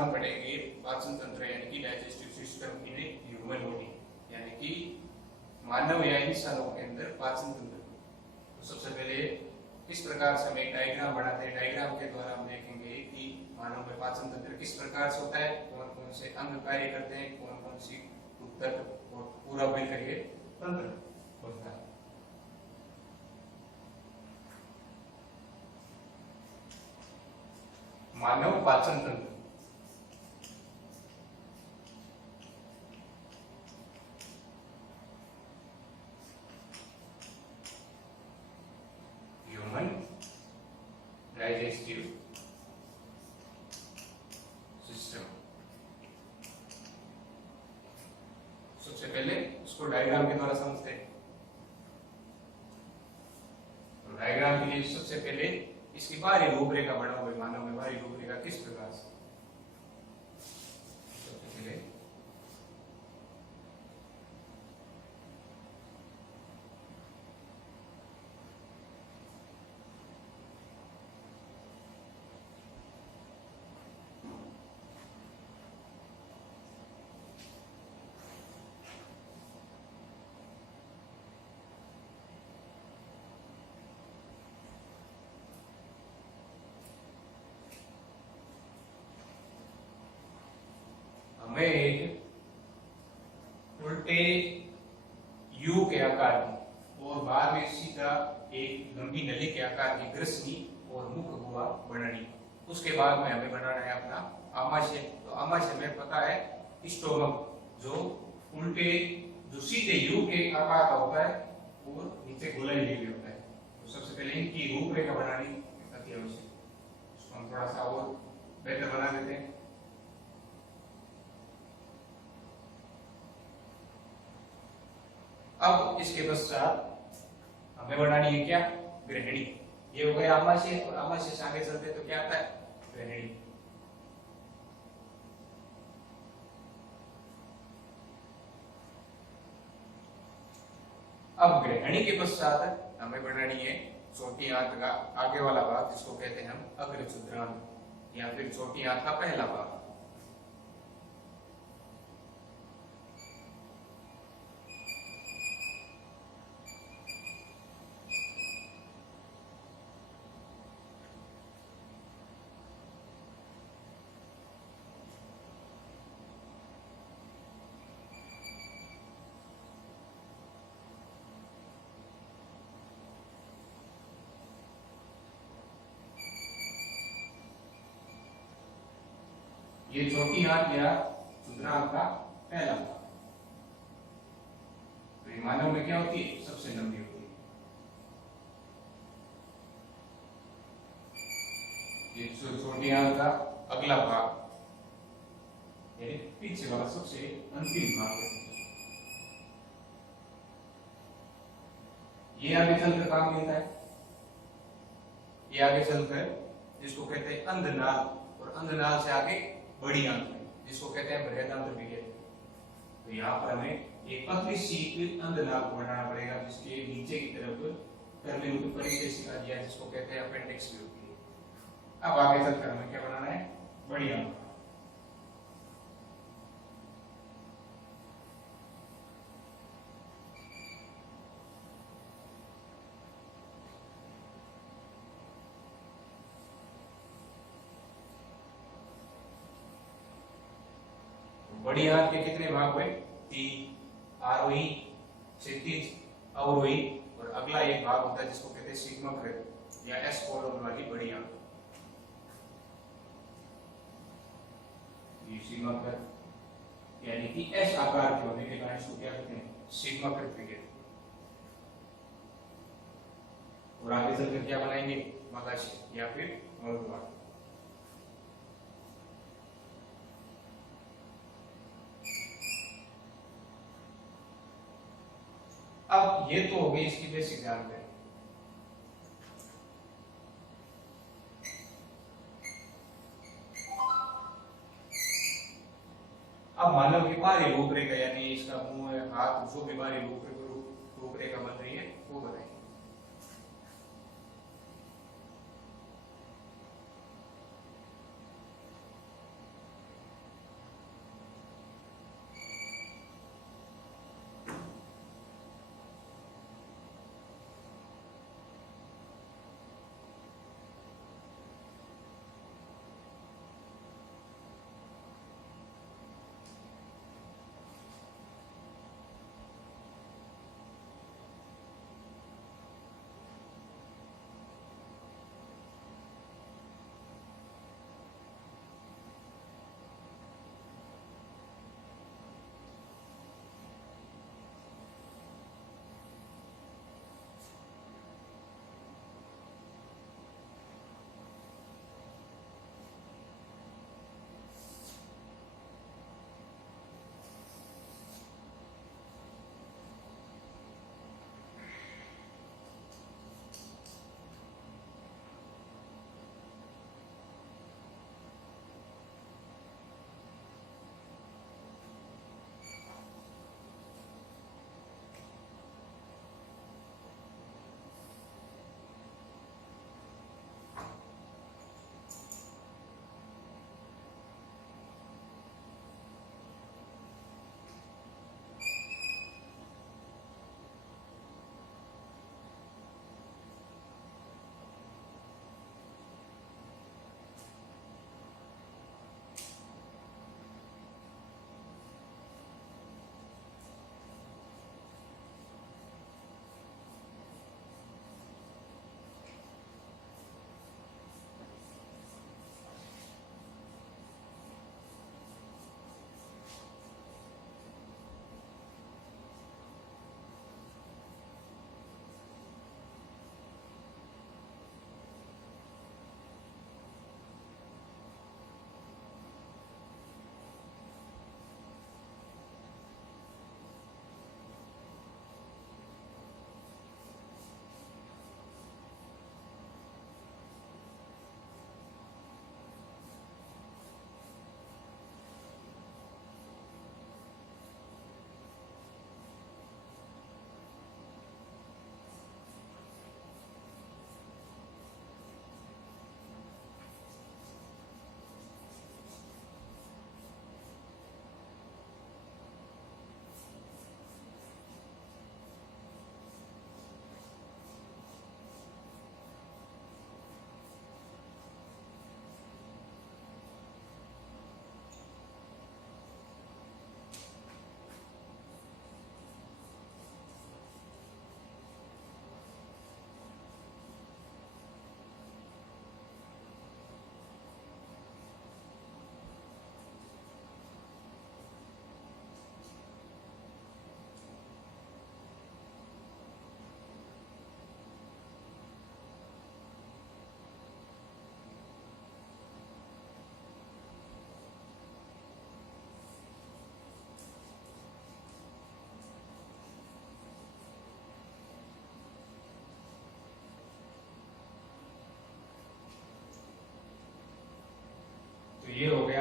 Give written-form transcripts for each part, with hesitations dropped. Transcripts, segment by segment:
हम पढ़ेंगे पाचन तंत्र यानी कि digestive system in human body, यानी कि मानव या इंसानों के अंदर पाचन तंत्र। तो सबसे पहले किस प्रकार से हम एक डायग्राम बनाते हैं, डायग्राम के द्वारा हम देखेंगे कि मानव में पाचन तंत्र किस प्रकार से होता है, कौन कौन से अंग कार्य करते हैं, कौन कौन सी उत्तक और पूरा मिलकर के तंत्र बनता है। मानव पाचन तंत्र। Human digestive system. सबसे पहले उसको डायग्राम के द्वारा समझते हैं। तो डायग्राम के लिए सबसे पहले इसकी बाहरी रूपरेखा बना हुआ है। मानव में बाहरी रूपरेखा किस प्रकार से, सबसे पहले हमें एक उल्टे यू के आकार की और बाहर में सीधा एक लंबी नली के आकार की ग्रसनी और मुख गुहा बनानी। उसके बाद में हमें बनाना है अपना आमाशय। तो आमाशय में पता है स्टोमक, जो उल्टे जो सीधे यू के आकार का होता है और नीचे गोलाई लेके होता है। तो सबसे पहले इनकी रूपरेखा बनानी अति आवश्यक। उसको हम थोड़ा सा और बेहतर बना देते हैं। अब इसके पश्चात हमें बनानी है क्या, ग्रहणी। ये हो गया आमाशय, और आमाशय से आगे चलते तो क्या आता है, ग्रहणी। अब ग्रहणी के पश्चात हमें बनानी है छोटी आंत का आगे वाला भाग, जिसको कहते हैं हम अग्रक्षुद्रांत या फिर छोटी आंत का पहला भाग। ये छोटी आंत या क्षुद्रांत का पहला भाग। तो मानव में क्या होती है, सबसे लंबी होती है। ये छोटी आंत का अगला भाग, यानी पीछे वाला सबसे अंतिम भाग है। ये आगे चलकर काम मिलता है। ये आगे चलकर जिसको कहते हैं अंधनाल, और अंधनाल से आगे बड़ी आंत है, जिसको कहते हैं बृहदांत्र विज्ञान। तो यहाँ पर हमें एक पतली शीट अंधनाल को बनाना पड़ेगा, जिसके नीचे की तरफ करने को परिपेशिका दिया है, जिसको कहते हैं अपेंडिक्स भी होती है। अब आगे चलकर हमें क्या बनाना है, बड़ी आंत। बड़ी आंत के कितने भाग हुए, 3, आरोही, क्षैतिज, अवरोही, और अगला एक भाग होता है जिसको कहते हैं सिग्मोइड या एस कोलन वाली बड़ी आंत। ये सिग्मोइड यानी कि एस आकार के होने के कारण इसको क्या कहते हैं, सिग्मोइड कहते हैं। और आगे चलकर क्या बनाएंगे, मगाशय या फिर मलद्वार। अब ये तो हो गई इसकी बेसिक जानकारी। अब मानव की बाहरी रूपरेखा, यानी इसका मुंह, हाथ, जो भी बाहरी रूपरेखा बन रही है वो बताइए।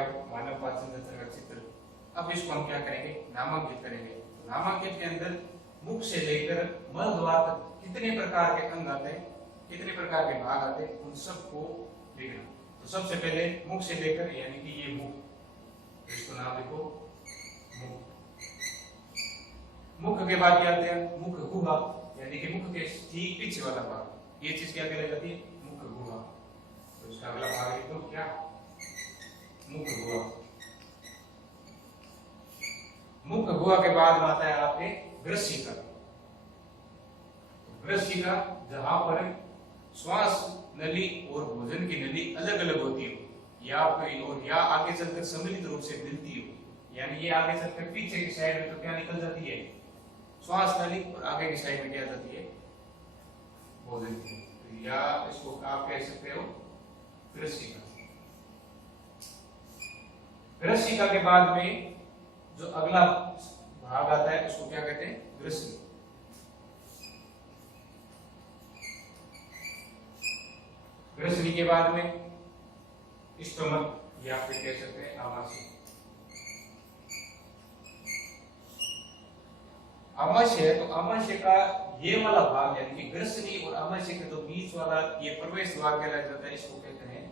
गया मानव पाचन तंत्र का चित्र। अब इसको हम क्या करेंगे, नामांकित करेंगे। तो नामांकित के अंदर मुख से लेकर मल द्वार तक कितने प्रकार के अंग आते हैं, कितने प्रकार के भाग आते हैं, उन सबको लिखना। तो सबसे पहले मुख से लेकर यानी कि ये मुख, इसको नाम लिखो मुख। मुख के बाद क्या आते हैं, मुख गुहा यानी कि मुख के ठीक पीछे वाला भाग, ये चीज क्या कहलाई जाती है, मुख गुहा। तो इसका अगला भाग लिख दो क्या, मुख गुहा। मुख गुहा के बाद आता है आपके ग्रसिका। ग्रसिका जहां पर श्वास नली और भोजन की नली अलग अलग होती हो, या कोई और या आगे चलकर सम्मिलित रूप से मिलती हो, यानी ये आगे चलकर पीछे की साइड में तो क्या निकल जाती है, श्वास नली, और आगे की साइड में क्या जाती है, भोजन की, या इसको आप कह सकते हो ग्रसिका। ग्रसिका के बाद में जो अगला भाग आता है उसको क्या कहते हैं, ग्रसनी। ग्रसनी के बाद में स्टोमक या फिर कह सकते हैं आमाशय। आमाशय है तो आमाशय का ये वाला भाग यानी कि ग्रसनी और आमाशय के जो बीच वाला ये प्रवेश द्वार कहलाया जाता है, इसको कहते हैं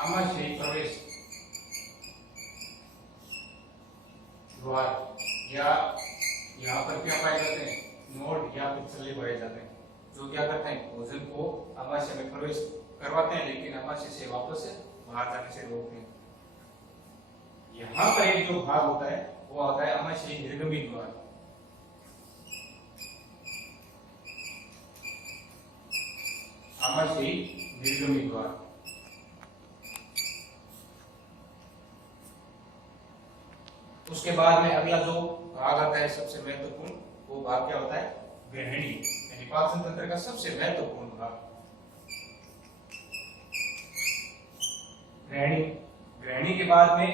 आमाशय प्रवेश द्वार, या यहाँ पर क्या पाए जाते हैं, नोड या फिर छल्ले पाए जाते हैं, जो क्या करते हैं, भोजन को आमाशय में प्रवेश करवाते हैं लेकिन आमाशय से वापस बाहर जाने से रोकते हैं। यहाँ पर एक जो भाग होता है वो आता है आमाशय निर्गमी द्वार। आमाशय निर्गमी द्वार। उसके बाद में अगला जो भाग आता है सबसे महत्वपूर्ण, वो भाग क्या होता है, ग्रहणी, यानी पाचन तंत्र का सबसे महत्वपूर्ण भाग ग्रहणी। ग्रहणी के बाद में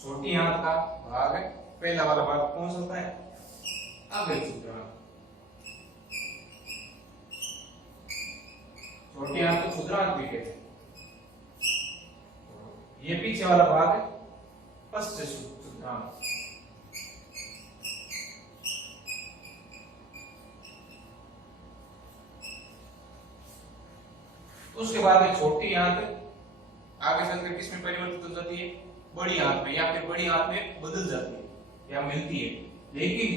छोटी आंत का भाग है, पहला वाला भाग कौन सा होता है, अग्र क्षुद्रांत। छोटी आंत को क्षुद्रांत भी कहते हैं। ये पीछे वाला भाग है पश्च क्षुद्रांत। उसके बाद में छोटी आंत आगे चलकर किसमें परिवर्तित हो जाती है, बड़ी आंत में, या फिर बड़ी आंत में बदल जाती है या मिलती है। लेकिन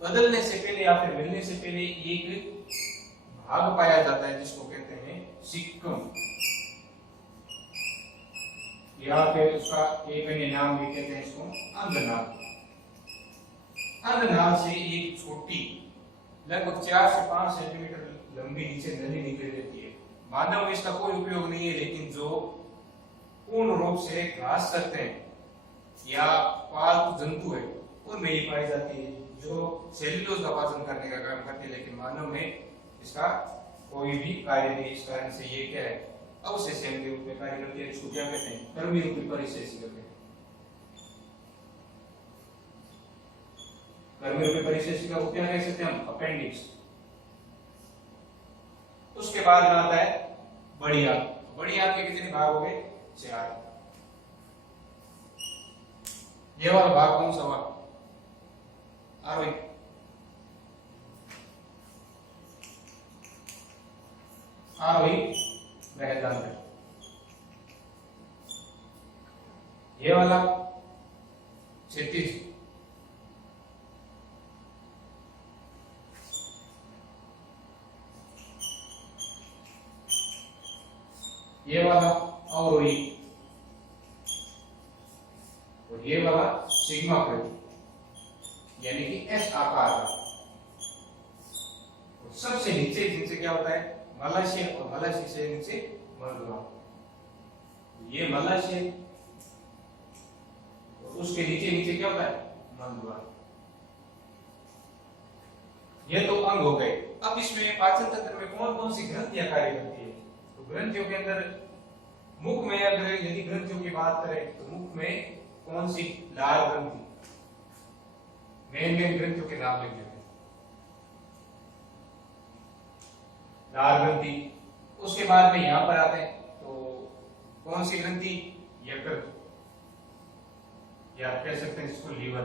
बदलने से पहले या फिर मिलने से पहले एक भाग पाया जाता है जिसको कहते हैं सिक्कम, या फिर उसका एक अन्य नाम भी कहते हैं इसको अंधनाभ। अंधनाभ से एक छोटी लगभग 4 से 5 सेंटीमीटर लंबी नीचे नली निकल रहती है। मानव में इसका कोई उपयोग नहीं है, लेकिन जो पूर्ण रूप से घास करते हैं या पालतू जंतु है उनमें ये पाई जाती है, जो सेल्यूलोज का पाचन करने का काम करती है, लेकिन मानव में इसका कोई भी कार्य नहीं। इस कारण से ये क्या है, अवशेषण के रूप में कार्य करती है। इसको क्या कहते हैं, कर्मी रूपी परिशेषी कहते हैं। कर्मी रूपी परिशेषी का क्या कह सकते हैं हम, अपेंडिक्स। उसके बाद में आता है बड़ी आंत। बड़ी आंत के कितने भाग हो गए, 4। ये वाला भाग कौन सा हुआ, आरोही। आरोही बृहदान्त्र। ये वाला क्षितिज। ये वाला अवरोही, और ये वाला सिग्मा प्रति, यानी कि एस आकार का। सबसे नीचे जिनसे क्या होता है, मलाशय, और मलाशय से नीचे मलद्वार। ये मलाशय, और उसके नीचे नीचे क्या होता है, मलद्वार। ये तो अंग हो गए। अब इसमें पाचन तंत्र में कौन कौन सी ग्रंथियां कार्य करती है, तो ग्रंथियों के अंदर मुख में अगर यदि ग्रंथियों की बात करें तो मुख में कौन सी, लाल ग्रंथि। मेन ग्रंथियों के नाम लिख देते हैं। लाल ग्रंथि। उसके बाद में यहां पर आते हैं तो कौन सी ग्रंथि, यकृत, या कह सकते हैं जिसको लीवर।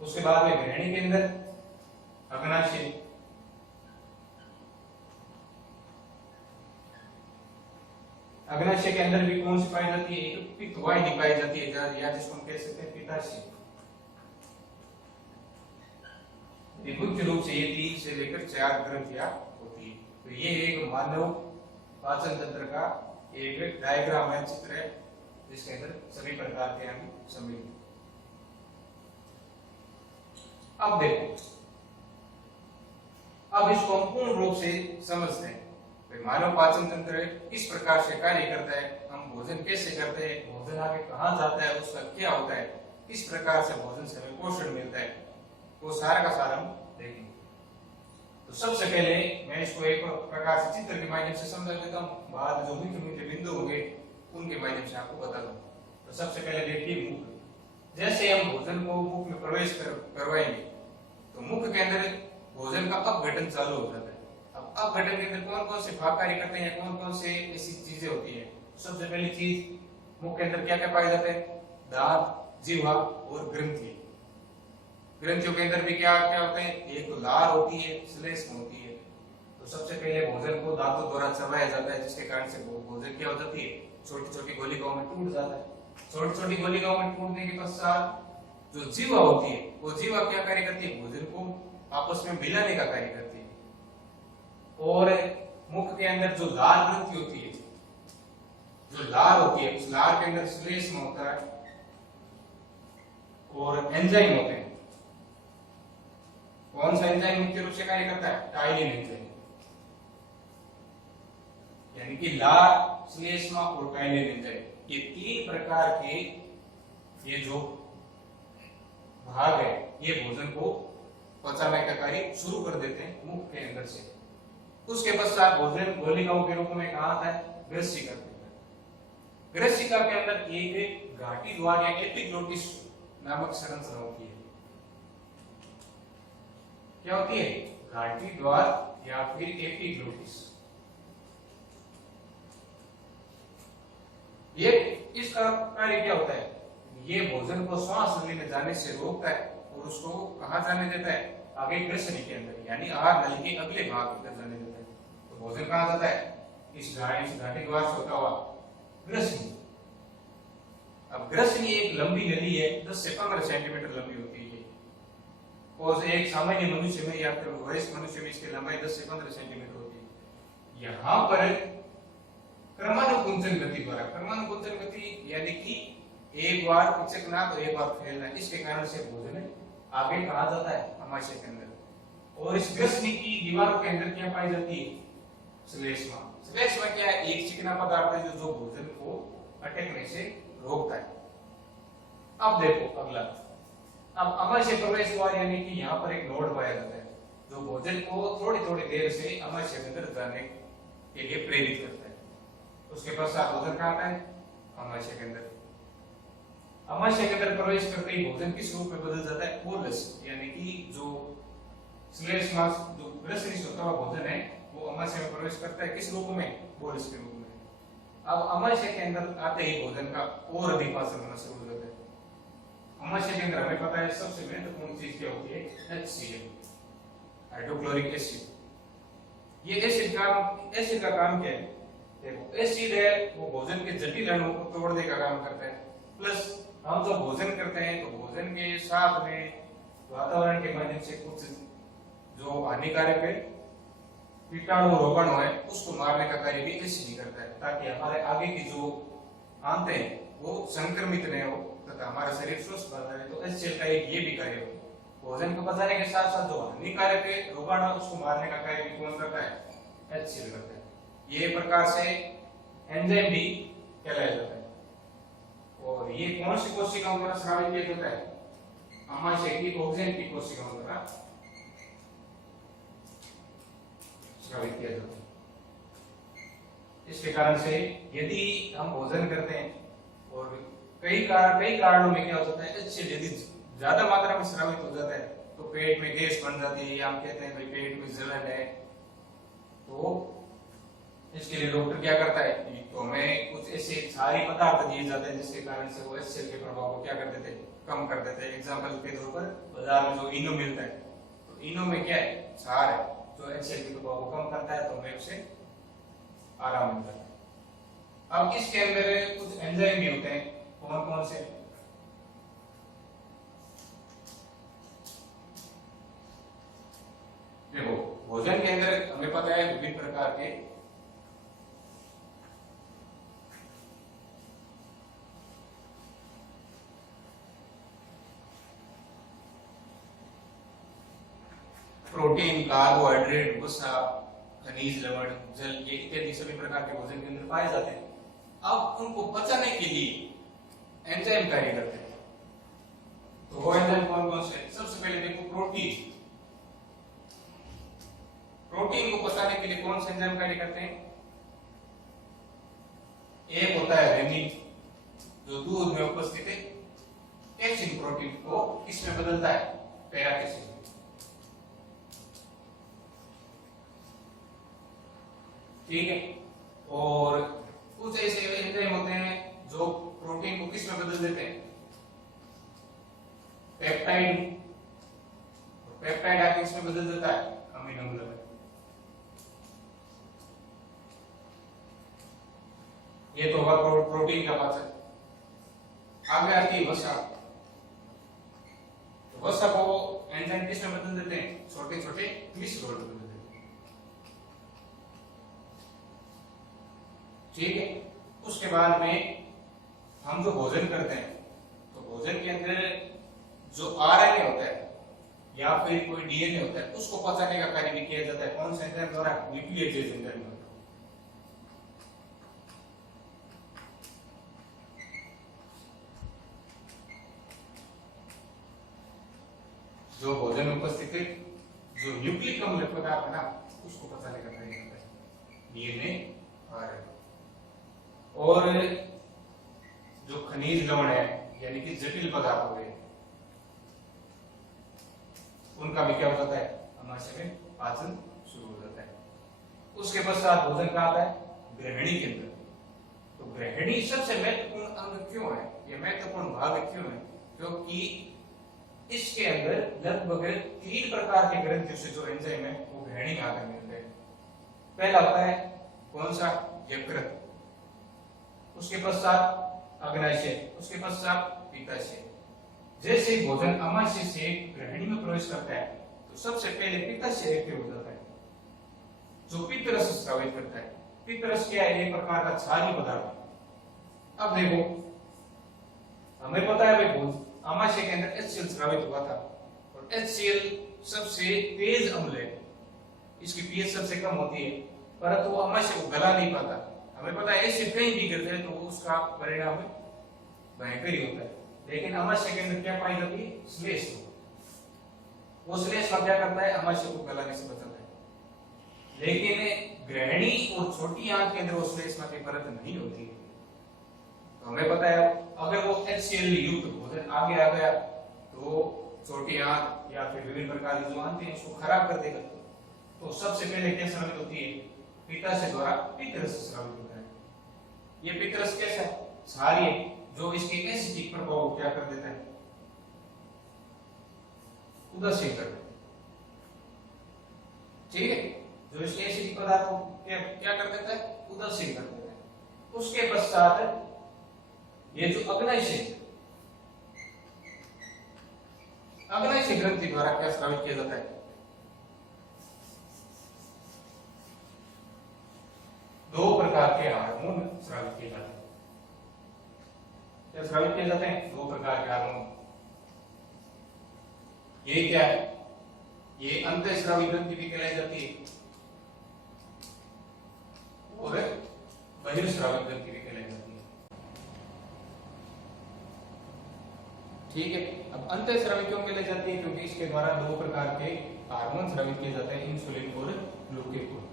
उसके बाद में ग्रहणी के अंदर अग्नाशय, अग्नाशय के अंदर भी कौन सी पाई जाती है, एक पित्त वाहिनी पाई जाती है, या जिसको हम कह सकते हैं पित्ताशय। मुख्य रूप से ये 3 से लेकर 4 ग्रंथियां होती है। तो ये एक मानव पाचन तंत्र का एक डायग्राम है, चित्र है, जिसके अंदर सभी प्रकार के अंग सम्मिलित हैं। अब देखो, अब इसको हम पूर्ण रूप से समझते हैं। मानव पाचन तंत्र किस प्रकार से कार्य करता है, हम भोजन कैसे करते हैं, भोजन आगे कहाँ जाता है, उसका क्या होता है, किस प्रकार से भोजन से हमें पोषण मिलता है, वो सारा का सारा हम देखेंगे। तो सबसे पहले मैं इसको एक प्रकार से चित्र के माध्यम से समझा देता हूँ, बाद जो मुख्य मुख्य बिंदु होंगे उनके माध्यम से आपको बता दूंगा। तो सबसे पहले देखिए मुख। जैसे हम भोजन को मुख में प्रवेश करवाएंगे तो मुख के अंदर भोजन का अपघटन चालू हो जाता है। अब अपघटन के अंदर कौन कौन से भाग कार्य करते हैं, कौन कौन से ऐसी चीजें होती है। सबसे पहली चीज मुख के अंदर क्या क्या पाए जाते हैं, दांत, जीवा और ग्रंथि। ग्रंथियों के अंदर भी क्या क्या होते हैं, एक तो लार होती है, श्लेष्म होती है। तो सबसे पहले भोजन को दांतों द्वारा चबाया जाता है, जिसके कारण से भोजन क्या हो जाती है, छोटी छोटी गोलिकाओं में टूट जाता है। छोटी छोटी गोलिकाओं में टूटने के पश्चात जो जीवा होती है, वो जीवा क्या कार्य करती है, भोजन को आपस में मिलाने का कार्य करती है। और मुख के अंदर जो लार ग्रंथि होती है, जो लार होती है, उस लार के अंदर श्लेष्म होता है और एंजाइम होते हैं। कौन सा एंजाइम मुख्य रूप से कार्य करता है, टाइलिन एंजाइम, यानी कि लार, श्लेष्मा और टाइलिन एंजाइम, ये 3 प्रकार के ये जो भाग है, ये भोजन को पचाने का कार्य शुरू कर देते हैं मुख के अंदर से। उसके पश्चात भोजन गोलिकाओं के रूप में कहा आता है, ग्रसिका के अंदर। ग्रसिका के अंदर एक घाटी द्वार या एपिग्लोटिस नामक संरचना होती है। क्या होती है, घाटी द्वार या फिर एपिग्लोटिस। ये इसका कार्य क्या होता है, ये भोजन को श्वास नली में जाने से रोकता है और उसको कहां जाने देता है, आगे ग्रसनी के अंदर, यानी आहार नली के अगले भाग के अंदर जाने देता है। तो भोजन कहां जाता है, इस घाटी द्वार से होता हुआ ग्रसनी। अब ग्रसनी एक लंबी नली है, 10 से 15 सेंटीमीटर लंबी होती है, और एक सामान्य मनुष्य में या फिर वयस्क मनुष्य में इसकी लंबाई 10 से 15 सेंटीमीटर होती है। यहाँ पर क्रमानुकुंचन गति द्वारा, क्रमानुकुंचन गति यानी कि एक बार पिचकना तो एक बार फैलना, इसके कारण से भोजन आगे कहा जाता है, आमाशय के अंदर। और इस ग्रसनी की दीवारों के अंदर क्या पाई जाती है, श्लेष्मा। श्लेष्मा क्या है, एक चिकना पदार्थ है जो भोजन को अटकने से रोकता है। अब देखो अगला, अब आमाशय प्रवेश द्वार यानी कि यहाँ पर एक नोड पाया जाता है जो भोजन को थोड़ी थोड़ी देर से आमाशय के अंदर जाने के लिए प्रेरित करता है। उसके पश्चात भोजन कहाँ आता है, आमाशय के अंदर। आमाशय के अंदर प्रवेश करते ही भोजन किस रूप में बदल जाता है, बोलस, यानी कि जो श्लेष्मा जो ग्रसनी से होता हुआ भोजन है वो आमाशय में प्रवेश करता है, किस रूप में, बोलस के रूप में। अब आमाशय के अंदर आते ही भोजन का और अधिक पाचन होना शुरू हो जाता है। आमाशय के अंदर हमें पता है सबसे महत्वपूर्ण चीज क्या होती है, HCl, हाइड्रोक्लोरिक एसिड। ये एसिड का काम क्या है, देखो एसिड है वो भोजन के जटिल अणुओं को तोड़ने का काम करता है, प्लस हम जब भोजन करते हैं तो भोजन के साथ में वातावरण के माध्यम से कुछ जो हानिकारक है कीटाणु रोगाणु है उसको मारने का कार्य भी एसिड ही करता है, ताकि हमारे आगे की जो आंतें हैं वो संक्रमित नहीं हो तथा हमारा शरीर स्वस्थ बना रहे। तो HCl का एक ये भी कार्य हो, भोजन को पचाने के साथ साथ जो हानिकारक है रोगाणु उसको मारने का कार्य भी कौन करता है, HCl करता है। ये प्रकार से एंजाइम भी कहलाया जाता है। और ये कौन सी कोशिकाओं द्वारा स्रावित किया जाता है, आमाशय की ऑक्सीजन की कोशिकाओं द्वारा स्रावित किया जाता है। इसके कारण से यदि हम भोजन करते हैं और कई कारणों में क्या हो जाता है, HCl यदि ज्यादा मात्रा में स्रावित हो जाता है तो पेट में गैस बन जाती है, या हम कहते हैं भाई पेट में जलन है तो इसके लिए डॉक्टर क्या करता है, तो हमें कुछ ऐसे सारी पदार्थ दिए जाते हैं जिसके कारण से वो HCl के प्रभाव को क्या कर देते हैं, कम कर देते हैं। एग्जांपल के तौर पर बाजार में जो इनो मिलता है, तो इनो में क्या है, क्षार है जो HCl के प्रभाव को कम करता है, तो हमें उससे आराम मिलता है। अब इसके अंदर कुछ एंजाइम भी होते हैं, कौन कौन से, देखो भोजन के अंदर हमें पता है विभिन्न प्रकार के प्रोटीन, कार्बोहाइड्रेट, वसा, खनिज, लवण, जल, ये इत्यादि सभी प्रकार के भोजन के अंदर पाए जाते हैं। अब उनको पचाने के लिए एंजाइम कार्य करते हैं। तो वो एंजाइम कौन कौन से, सबसे पहले देखो प्रोटीन। प्रोटीन को पचाने के लिए कौन से एंजाइम कार्य करते हैं, एक होता है रेनिन जो दूध में उपस्थित है, कैसिन प्रोटीन को किसमें बदलता है, पैराकेसिन। ठीक है, और कुछ ऐसे एंजाइम होते हैं जो प्रोटीन को किस में बदल देते हैं, पेप्टाइड। पेप्टाइड आके इसमें बदल देता है अमीनो अम्ल में। ये तो होगा प्रोटीन का पाचन। आगे आती है वसा। तो वसा को एंजाइम किस में बदल देते हैं, छोटे छोटे ग्लिसरॉल में बदल देते हैं। ठीक है, उसके बाद में हम जो भोजन करते हैं, तो भोजन के अंदर जो आरएनए होता है या फिर कोई डीएनए होता है, उसको पचाने का कार्य भी किया जाता है। कौन से एंजाइम द्वारा, न्यूक्लियोजेज एंजाइम द्वारा। जो भोजन में उपस्थित है, जो न्यूक्लिक अम्ल पदार्थ है ना, उसको पचाने का कार्य करता है डीएनए, आरएनए। और जो खनिज लवण है यानी कि जटिल पदार्थ हो गए, उनका भी क्या हो जाता है, आमाशय में पाचन शुरू हो जाता है। उसके पश्चात भोजन कहाँ आता है, ग्रहणी के अंदर। तो ग्रहणी सबसे महत्वपूर्ण अंग क्यों है, यह महत्वपूर्ण भाग क्यों है, क्योंकि इसके अंदर लगभग 3 प्रकार के ग्रंथियों से जो एंजाइम है वो ग्रहणी में आकर मिलते हैं। पहला होता है कौन सा, यकृत, उसके पश्चात अग्नाशय, उसके पश्चात पित्ताशय। जैसे भोजन आमाशय से ग्रहणी में प्रवेश करता है तो सबसे पहले पित्ताशय एक्टिव हो जाता है जो पित्त रस स्रावित करता है। पित्त रस क्या है, एक प्रकार का क्षारीय पदार्थ। अब देखो हमें पता है भाई आमाशय के अंदर HCl स्रावित हुआ था, और HCl सबसे तेज अम्ल है, इसकी pH सबसे कम होती है, परंतु वो आमाशय को गला नहीं पाता। हमें पता है ऐसे कहीं भी गिरते हैं तो उसका परिणाम भयंकर ही होता है। लेकिन आमाशय के अंदर क्या पाई जाती है, श्लेष। वो श्लेष क्या करता है, आमाशय को गलाने से बचाता है। लेकिन ग्रहणी और छोटी आंत के अंदर वो श्लेष की परत नहीं होती है। तो हमें पता है अगर वो HCl युक्त भोजन आगे आ गया तो छोटी आंत या फिर विभिन्न प्रकार की जो आंतें हैं उसको खराब कर देगा। तो सबसे पहले क्या स्रावित होती है, पित्ताशय द्वारा पित्त रस स्रावित होता है। ये पित्त रस कैसा है, क्षारीय, जो इसके एसिडिक प्रभाव को क्या कर देता है, उदासीन कर देता है। ठीक है, जो इसके एसिडिक पदार्थ को क्या कर देता है, उदासीन कर देता है। उसके पश्चात ये जो अग्नाशय ग्रंथि द्वारा क्या स्रावित किया जाता है, 2 प्रकार के हार्मोन स्रावित किए जाते हैं। क्या स्रावित किए जाते हैं, 2 प्रकार के हार्मोन। ये क्या है, ये अंतःस्रावी ग्रंथि भी कहलाई जाती है और बहिर्स्रावी ग्रंथि भी कहलाई जाती है। ठीक है, अब अंतःस्रावी क्यों कहलाई जाती है, क्योंकि इसके द्वारा 2 प्रकार के हार्मोन स्रावित किए जाते हैं, इंसुलिन और ग्लूकेगॉन।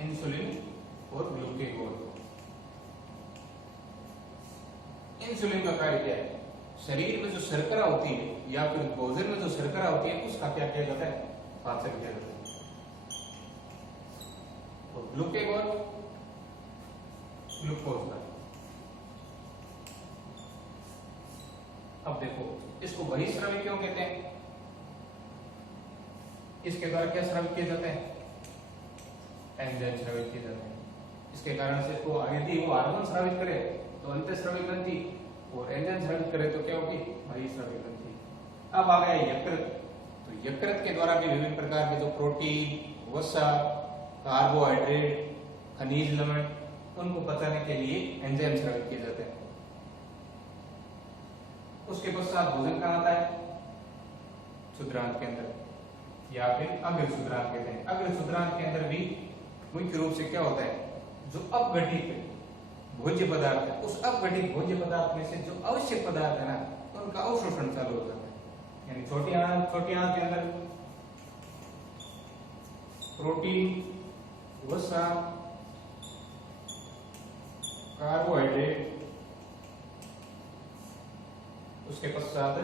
इंसुलिन और ग्लूकेगॉन। इंसुलिन का कार्य क्या है, शरीर में जो शर्करा होती है या फिर भोजन में जो शर्करा होती है उसका क्या किया जाता है, पाचन किया जाता है। और ग्लूकेगॉन ग्लूकोज का। अब देखो इसको बहिस्रावी क्यों कहते हैं? इसके द्वारा क्या स्रावित किए जाते हैं? एंजाइम स्रावित किए जाते हैं। इसके कारण से इसको यदि वो हार्मोन स्रावित करे तो अंतःस्रावी ग्रंथि, और एंजाइम स्रावित करे तो क्या होगी? बहिस्रावी ग्रंथि। अब आ गया यकृत। तो यकृत के द्वारा भी विभिन्न प्रकार के जो प्रोटीन, वसा, कार्बोहाइड्रेट, खनिज लवण, उनको पचाने के लिए एंजाइम स्रावित किए जाते हैं। उसके पश्चात भोजन कहाँ आता है? क्षुद्रांत के अंदर, या फिर अग्र क्षुद्रांत कहते हैं। अग्र क्षुद्रांत के अंदर भी मुख्य रूप से क्या होता है? जो अपघटित भोज्य पदार्थ है, उस अपघटित भोज्य पदार्थ में से जो आवश्यक पदार्थ है ना, उनका अवशोषण चालू हो जाता है। यानी छोटी आंत के अंदर प्रोटीन, वसा, कार्बोहाइड्रेट, उसके पश्चात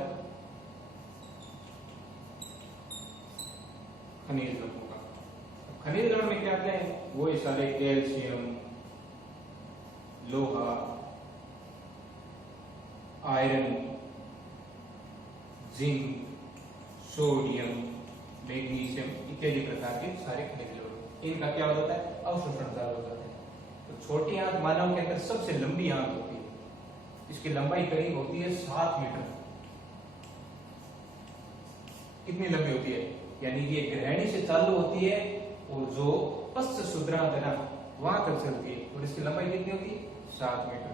खनिज लवणों का। खनिज लवण में क्या आते हैं? वो सारे कैल्शियम, लोहा, आयरन, जिंक, सोडियम, मैग्नीशियम इत्यादि प्रकार के सारे खनिज लवण, इनका क्या हो जाता है? अवशोषण चालू हो जाता है। तो छोटी आंत मानव के अंदर सबसे लंबी आंत होती है। इसकी लंबाई करीब होती है 7 मीटर। कितनी लंबी होती है? यानी कि ये ग्रहणी से चालू होती है और जो पश्च क्षुद्रांत है ना, वहां तक चलती है, और इसकी लंबाई कितनी होती है? 7 मीटर।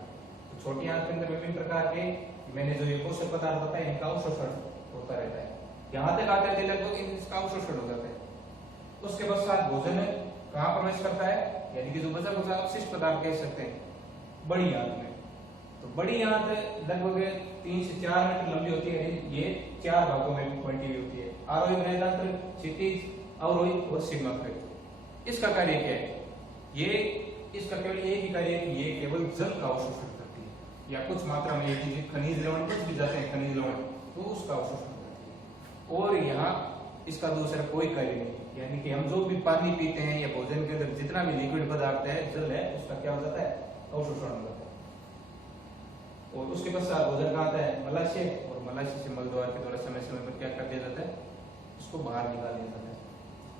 तो छोटी आंत के अंदर विभिन्न प्रकार के, मैंने जो ये पोषक पदार्थ बताए, इनका अवशोषण होता रहता है। यहाँ तक आते थे लगभग इसका अवशोषण हो जाता है। उसके पश्चात भोजन कहाँ प्रवेश करता है? यानी कि जो बचा कुचा अवशिष्ट पदार्थ कह सकते हैं, बड़ी आंत में। तो बड़ी आंत लगभग 3 से 4 मीटर लंबी होती है। ये 4 भागों में बांटी हुई होती है: आरोही, बृहदांत्र, क्षितिज, अवरोही और सिग्माकृत। इसका कार्य क्या है? ये इसका केवल एक ही कार्य है कि ये केवल जल का अवशोषण करती है, या कुछ मात्रा में यदि खनिज लवण कुछ भी जाते हैं, खनिज लवण, तो उसका अवशोषण करती है। और यहाँ इसका दूसरा कोई कार्य नहीं। यानी कि हम जो भी पानी पीते हैं या भोजन के अंदर जितना भी लिक्विड पदार्थ है, जल है, उसका क्या हो जाता है? अवशोषण हो जाता है। और उसके पश्चात भोजन कहाँ आता है? मलाशय, और मलाशय से मल द्वार के द्वारा समय समय पर क्या कर दिया जाता है? उसको बाहर निकाल दिया जाता है।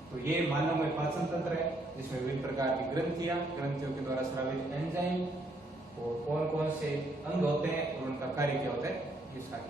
तो ये मानव में पाचन तंत्र है, जिसमें विभिन्न प्रकार की ग्रंथियां, ग्रंथियों के द्वारा स्रावित एंजाइम, और कौन कौन से अंग होते हैं और उनका कार्य क्या होता है, ये सारी